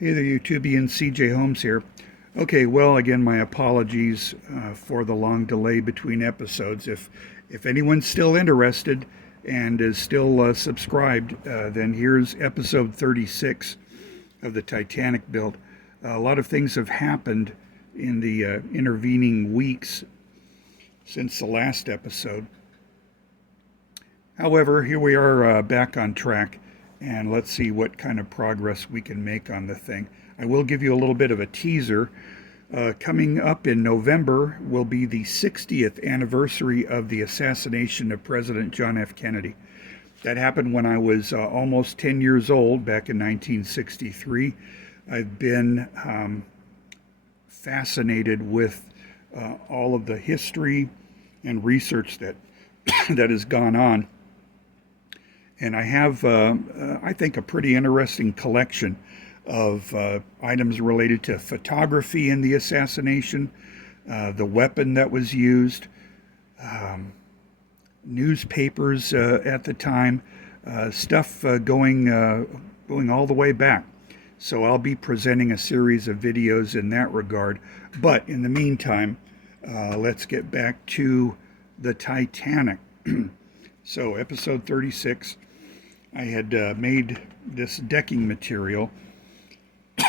Hey there, YouTubian. CJ Holmes here. Okay, well, again, my apologies for the long delay between episodes. If anyone's still interested and is still subscribed, then here's episode 36 of the Titanic build. A lot of things have happened in the intervening weeks since the last episode. However, here we are back on track, and let's see what kind of progress we can make on the thing. I will give you a little bit of a teaser. Coming up in November will be the 60th anniversary of the assassination of President John F. Kennedy. That happened when I was almost 10 years old, back in 1963. I've been fascinated with all of the history and research that that has gone on. And I have, I think, a pretty interesting collection of items related to photography in the assassination, the weapon that was used, newspapers at the time, stuff going all the way back. So I'll be presenting a series of videos in that regard. But in the meantime, let's get back to the Titanic. So episode 36. I had made this decking material,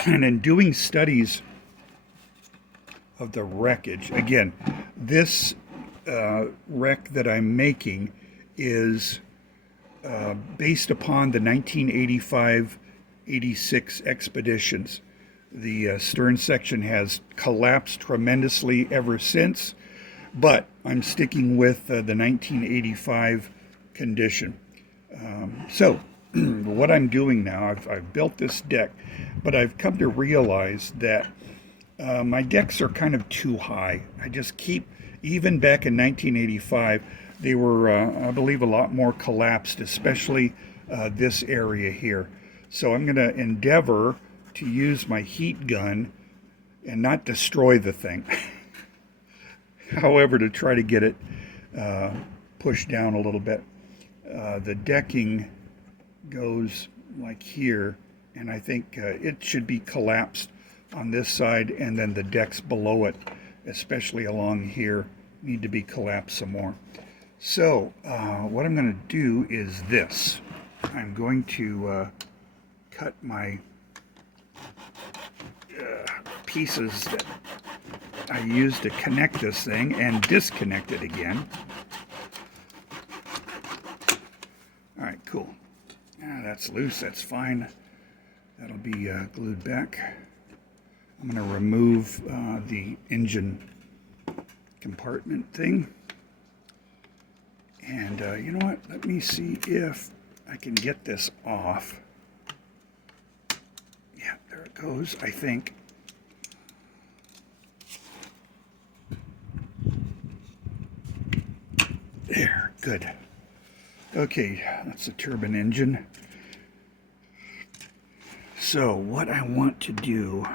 and in doing studies of the wreckage, again, this wreck that I'm making is based upon the 1985-86 expeditions. The stern section has collapsed tremendously ever since, but I'm sticking with the 1985 condition. So what I'm doing now, I've built this deck, but I've come to realize that my decks are kind of too high. I just keep, even back in 1985, they were, I believe, a lot more collapsed, especially this area here. So I'm going to endeavor to use my heat gun and not destroy the thing. However, to try to get it pushed down a little bit. The decking goes like here, and I think it should be collapsed on this side, and then the decks below it, especially along here, need to be collapsed some more. So what I'm going to do is this. I'm going to cut my pieces that I used to connect this thing and disconnect it again. All right, cool. That's loose, that's fine. That'll be glued back. I'm going to remove the engine compartment thing. And you know what? Let me see if I can get this off. Yeah, there it goes, I think. There, good. Okay, that's the turbine engine. So what I want to do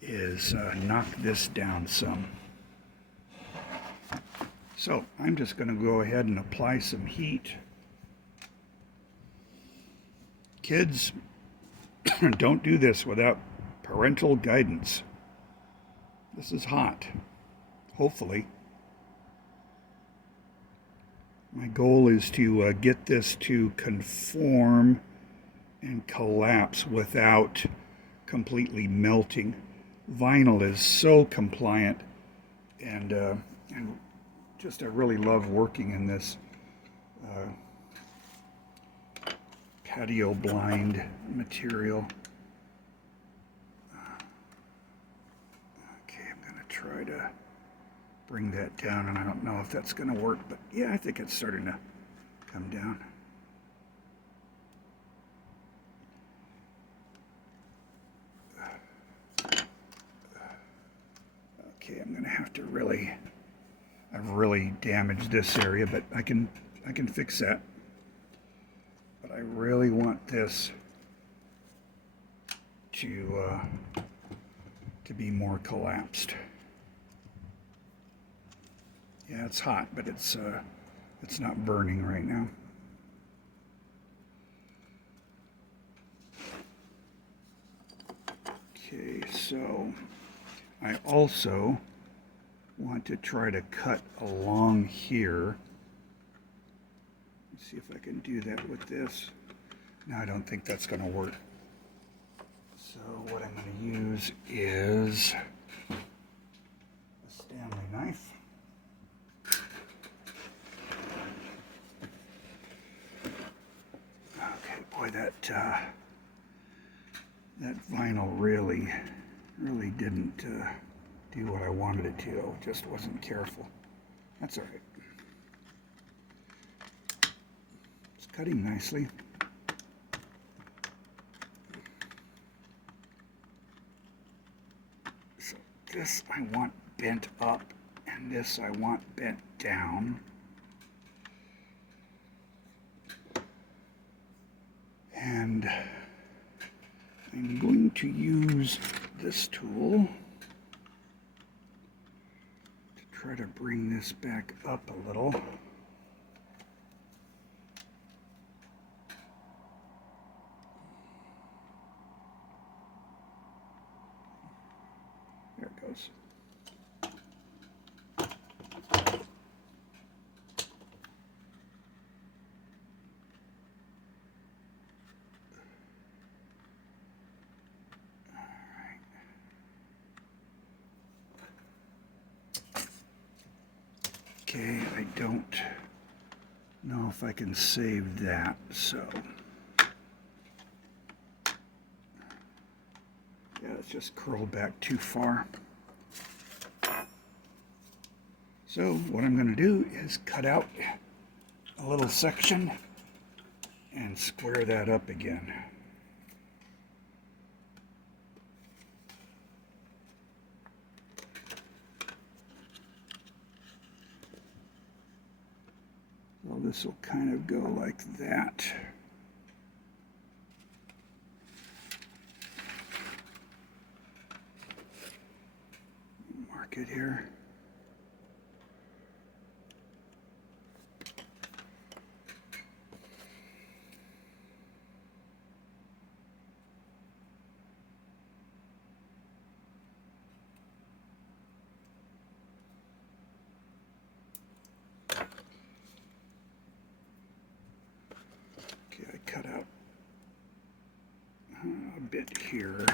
is knock this down some. So I'm just going to go ahead and apply some heat. Kids, don't do this without parental guidance. This is hot, hopefully. My goal is to get this to conform and collapse without completely melting. Vinyl is so compliant, and just I really love working in this patio blind material. Okay, I'm going to try to bring that down, and I don't know if that's going to work, but yeah, I think it's starting to come down. Okay, I'm going to have to I've really damaged this area, but I can fix that. But I really want this to be more collapsed. Yeah, it's hot, but it's not burning right now. so I also want to try to cut along here. Let's see if I can do that with this. No, I don't think that's going to work. So what I'm going to use is a Stanley knife. Okay, boy, that vinyl really didn't do what I wanted it to. I just wasn't careful. That's all right. It's cutting nicely. So this I want bent up, and this I want bent down. And I'm going to use this tool to try to bring this back up a little. There it goes. Okay, I don't know if I can save that, so yeah, it's just curled back too far. So what I'm going to do is cut out a little section and square that up again. So this will kind of go like that. Mark it here. Cut out a bit here.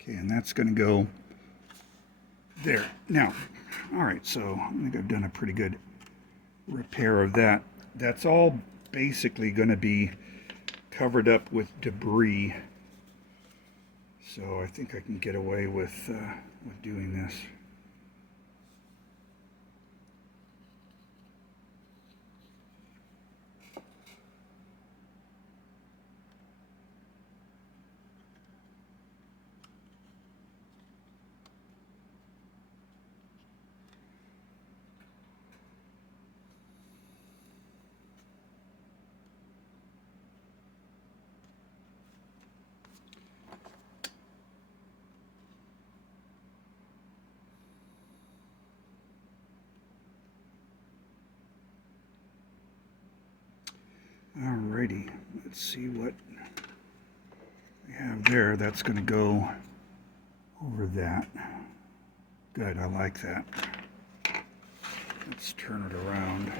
Okay, and that's going to go there. Now, all right, so I think I've done a pretty good repair of that. That's all basically going to be covered up with debris. So I think I can get away with doing this. Alrighty, let's see what we have there. That's going to go over that. Good, I like that. Let's turn it around.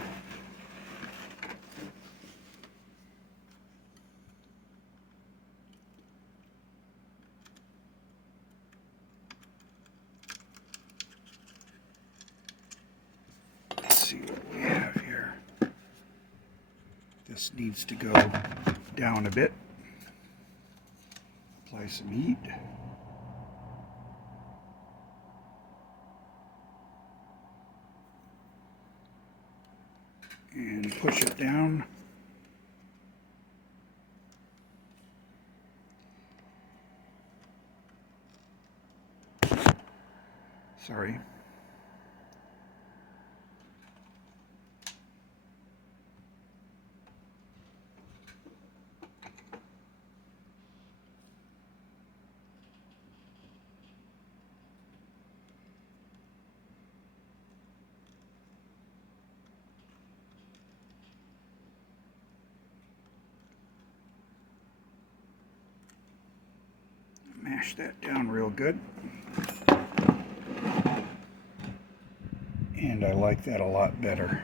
Let's see what we have here. This needs to go down a bit. Apply some heat. And push it down. Sorry. smash that down real good. And I like that a lot better.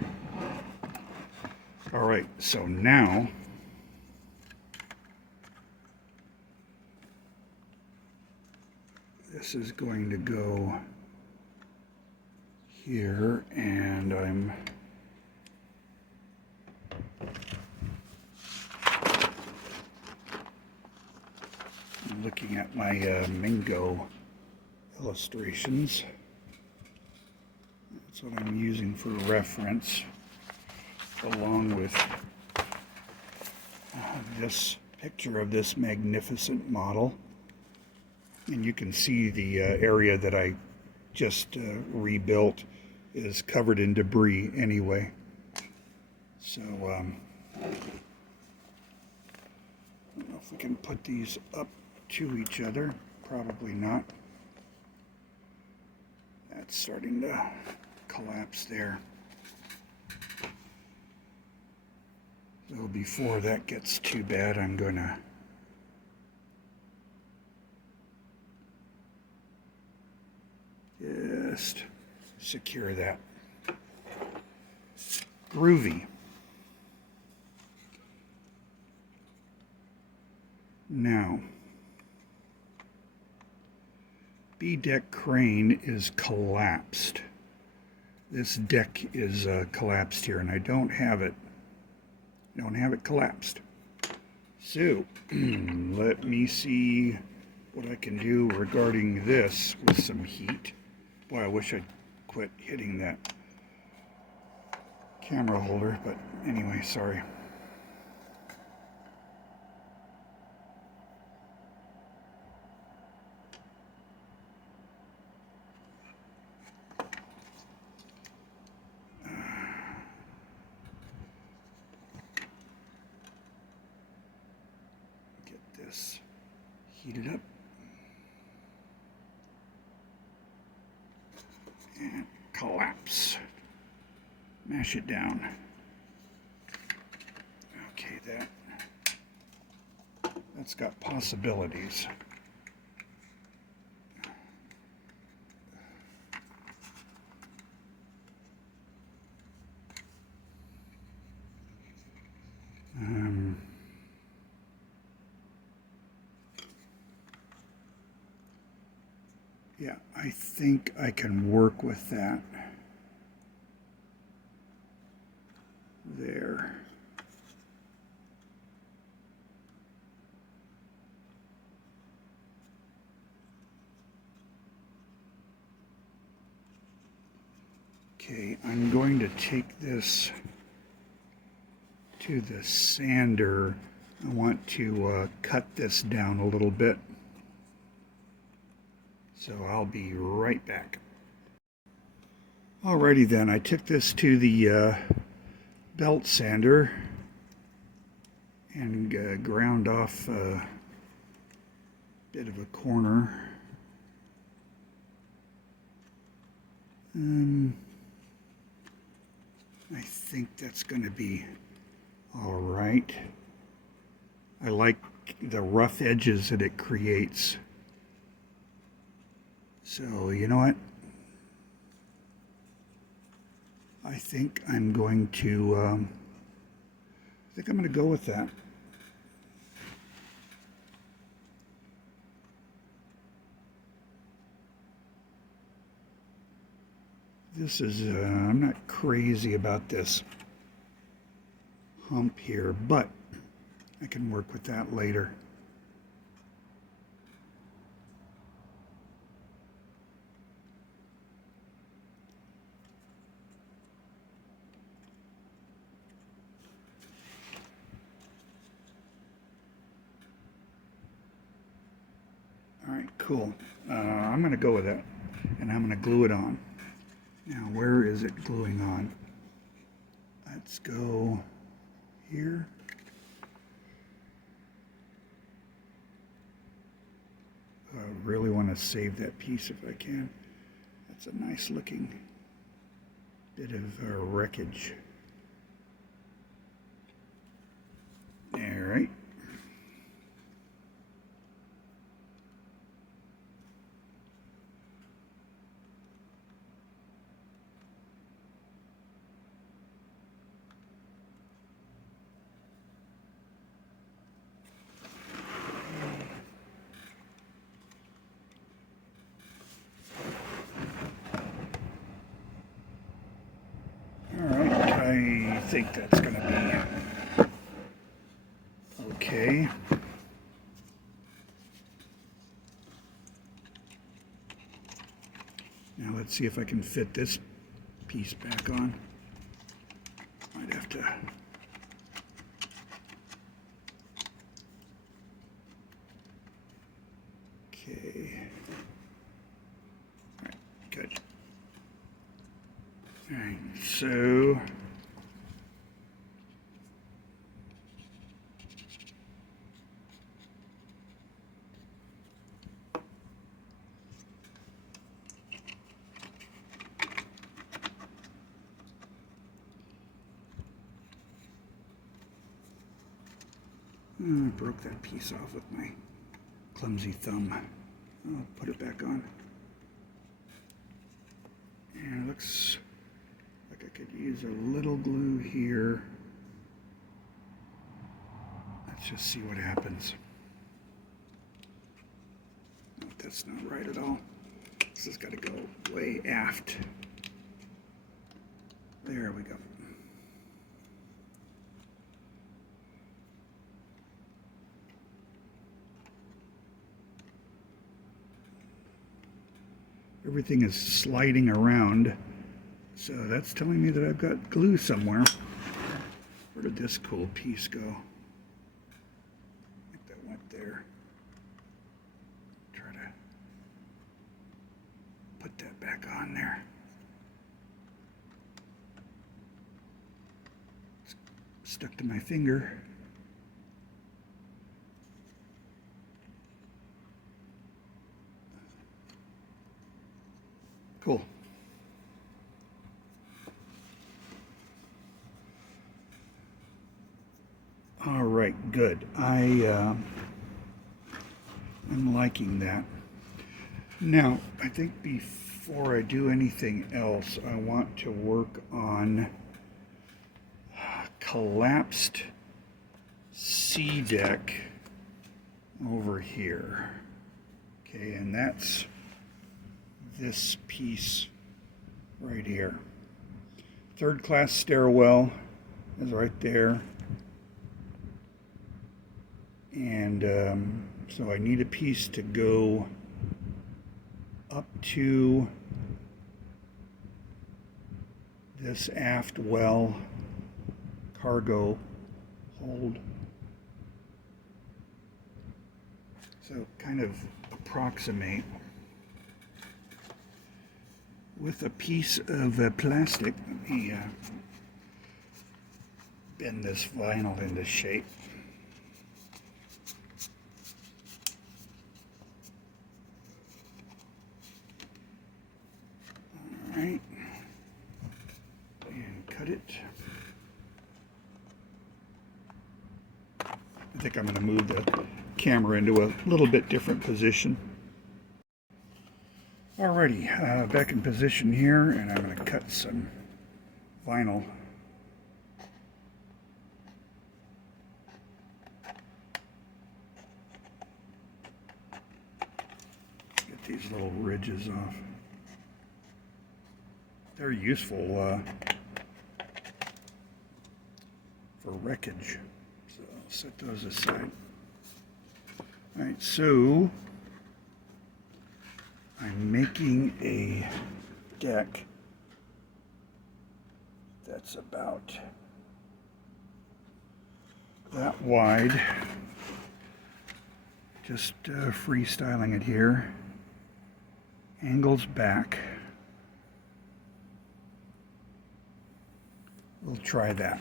All right, so now this is going to go here, and I'm looking at my Mingo illustrations. That's what I'm using for reference, along with this picture of this magnificent model. And you can see the area that I just rebuilt is covered in debris anyway. So I don't know if we can put these up to each other. Probably not. That's starting to collapse there. So before that gets too bad, I'm going to just secure that. Groovy. Now, B-deck crane is collapsed. This deck is collapsed here, and I don't have it collapsed. So, let me see what I can do regarding this with some heat. Boy, I wish I'd quit hitting that camera holder, but anyway, sorry. Get this heated up. And collapse. Mash it down. Okay, that's got possibilities. Yeah, I think I can work with that. There. Okay, I'm going to take this to the sander. I want to cut this down a little bit. So I'll be right back. Alrighty then, I took this to the belt sander and ground off a bit of a corner. I think that's going to be all right. I like the rough edges that it creates. So, you know what? I think I'm going to go with that. This is, I'm not crazy about this hump here, but I can work with that later. All right, cool. I'm going to go with that, and I'm going to glue it on. Now, where is it gluing on? Let's go here. I really want to save that piece if I can. That's a nice looking bit of wreckage. All right. you think that's going to be? Okay. Now let's see if I can fit this piece back on. Might have to. Okay. All right, good. All right, so I broke that piece off with my clumsy thumb. I'll put it back on. And it looks like I could use a little glue here. Let's just see what happens. No, that's not right at all. This has got to go way aft. There we go. Everything is sliding around, so that's telling me that I've got glue somewhere. Where did this cool piece go? I think that went there. Try to put that back on there. It's stuck to my finger. Cool. All right, good. I'm liking that. Now, I think before I do anything else, I want to work on collapsed C deck over here. Okay, and that's this piece right here. Third class stairwell is right there. And so I need a piece to go up to this aft well cargo hold. So kind of approximate with a piece of plastic. Let me bend this vinyl into shape. All right, and cut it. I think I'm going to move the camera into a little bit different position. Alrighty, back in position here, and I'm going to cut some vinyl. Get these little ridges off. They're useful for wreckage, so I'll set those aside. Alright, so I'm making a deck that's about that wide. Just freestyling it here. Angles back. We'll try that.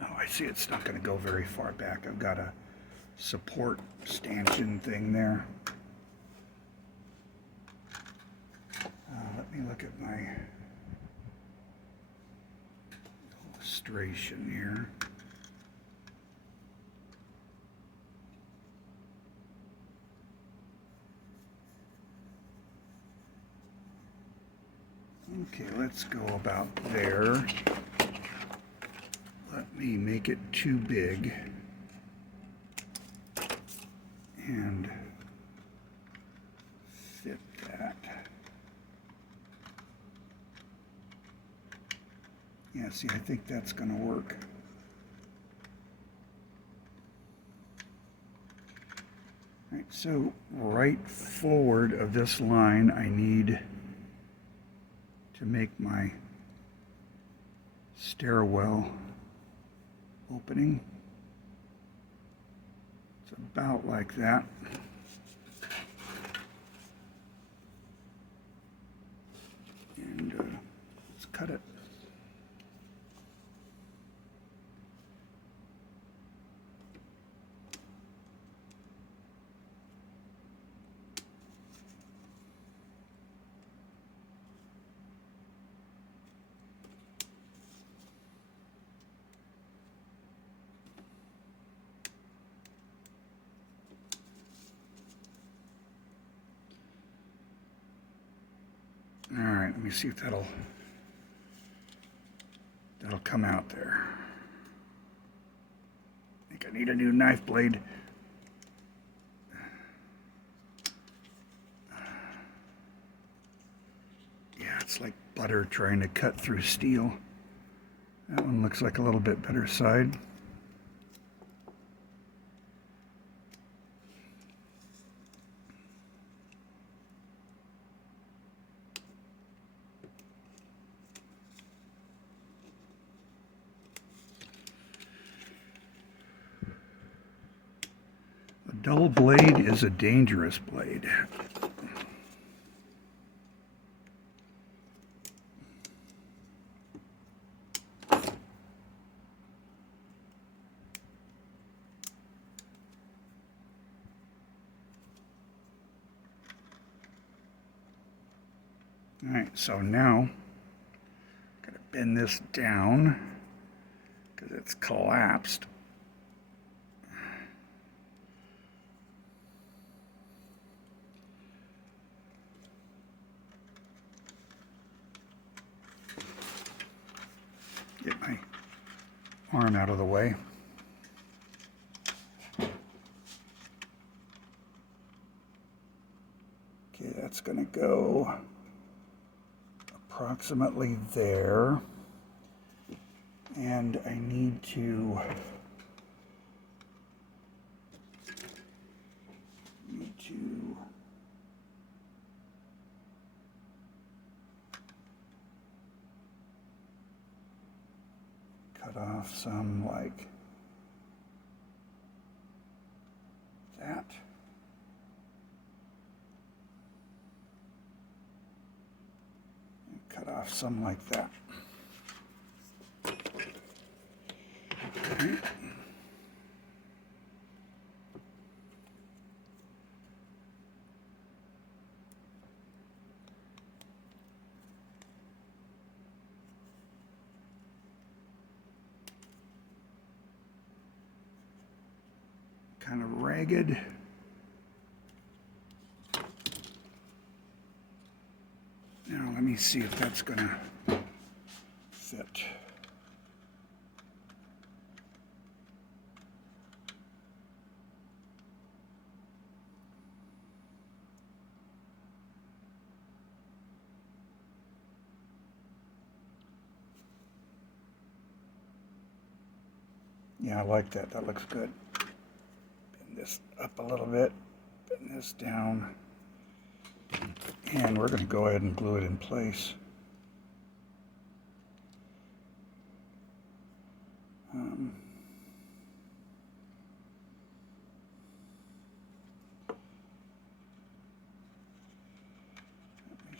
Oh, I see it's not going to go very far back. I've got a support stanchion thing there. Let me look at my illustration here. Okay, let's go about there. Let me make it too big. And fit that. Yeah, see, I think that's going to work. All right, so right forward of this line, I need to make my stairwell opening. It's about like that. And let's cut it. All right, let me see if that'll come out there. I think I need a new knife blade. Yeah, it's like butter trying to cut through steel. That one looks like a little bit better side. A dull blade is a dangerous blade. All right, so now I'm going to bend this down because it's collapsed. Get my arm out of the way. Okay, that's going to go approximately there. And I need to cut off some like that. And cut off some like that. Okay. Kind of ragged. Now let me see if that's gonna fit. Yeah, I like that. That looks good. Bend this up a little bit, bend this down, and we're going to go ahead and glue it in place. Let me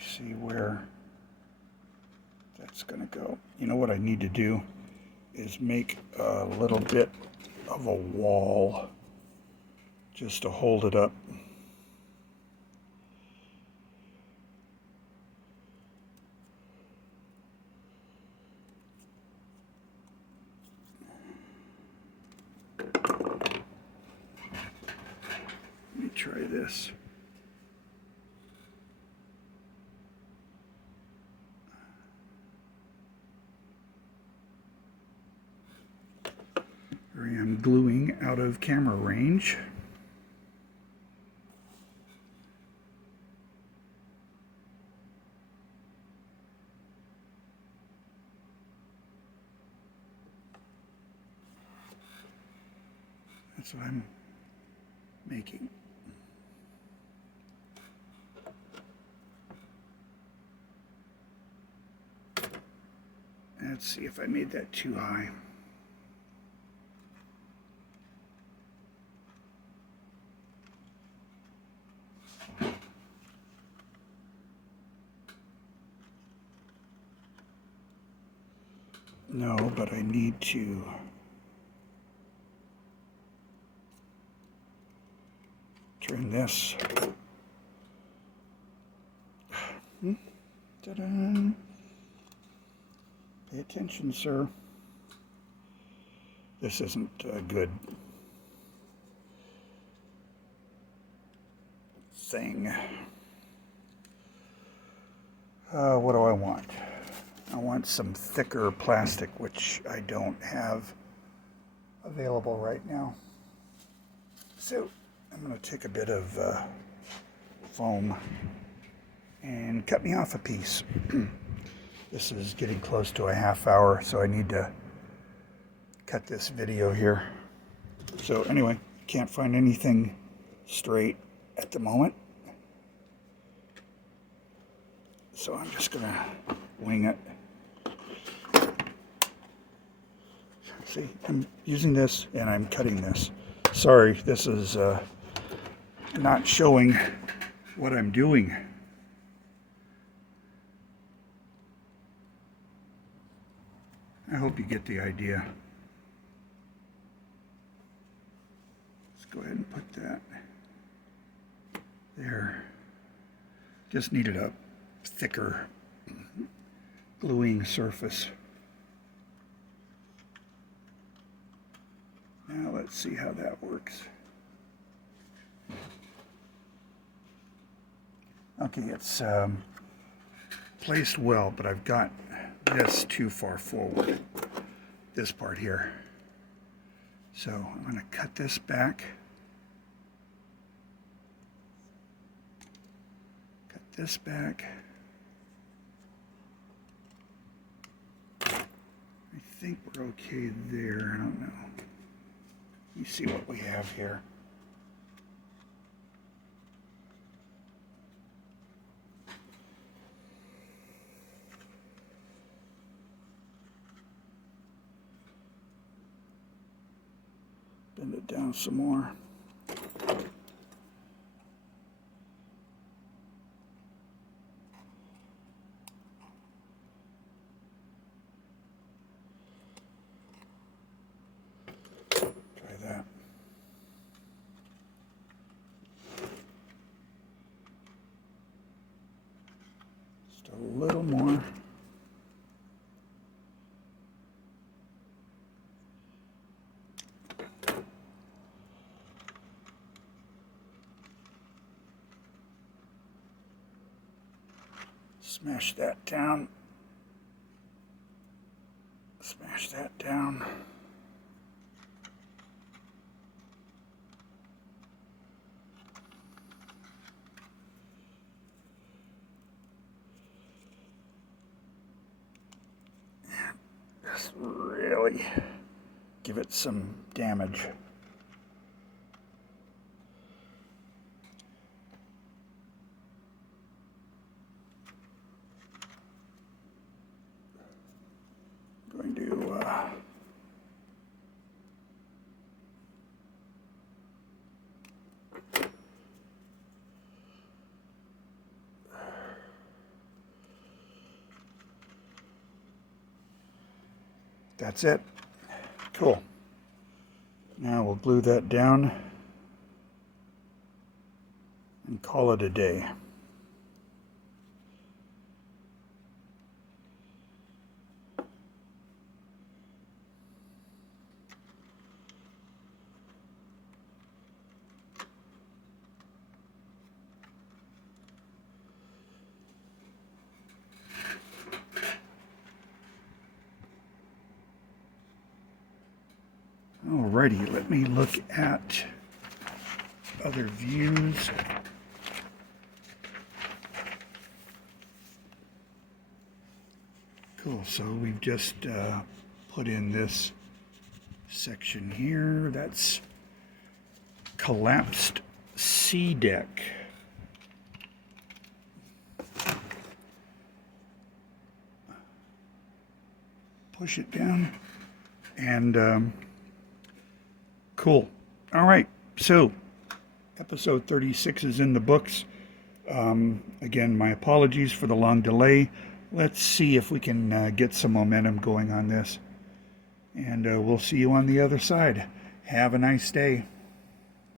see where that's going to go. You know what I need to do is make a little bit of a wall just to hold it up. Let me try this. I am gluing out of camera range. That's what I'm making. Let's see if I made that too high. No, but I need to turn this. Ta-da! Pay attention, sir. This isn't a good thing. What do I want? I want some thicker plastic, which I don't have available right now. So I'm going to take a bit of foam and cut me off a piece. This is getting close to a half hour, so I need to cut this video here. So anyway, can't find anything straight at the moment. So I'm just going to wing it. See, I'm using this and I'm cutting this. Sorry, this is not showing what I'm doing. I hope you get the idea. Let's go ahead and put that there. Just needed a thicker gluing surface. Now let's see how that works. Okay, it's placed well, but I've got this too far forward, this part here. So I'm going to cut this back. Cut this back. I think we're okay there. I don't know. Let me see what we have here. Bend it down some more. Try that. Just a little more. Smash that down. Smash that down. Just really give it some damage. Going to that's it. Cool. Now we'll glue that down and call it a day. Alrighty, let me look at other views. Cool, so we've just put in this section here. That's collapsed sea deck. Push it down, and cool. All right, so episode 36 is in the books. Again, my apologies for the long delay. Let's see if we can get some momentum going on this, and we'll see you on the other side. Have a nice day.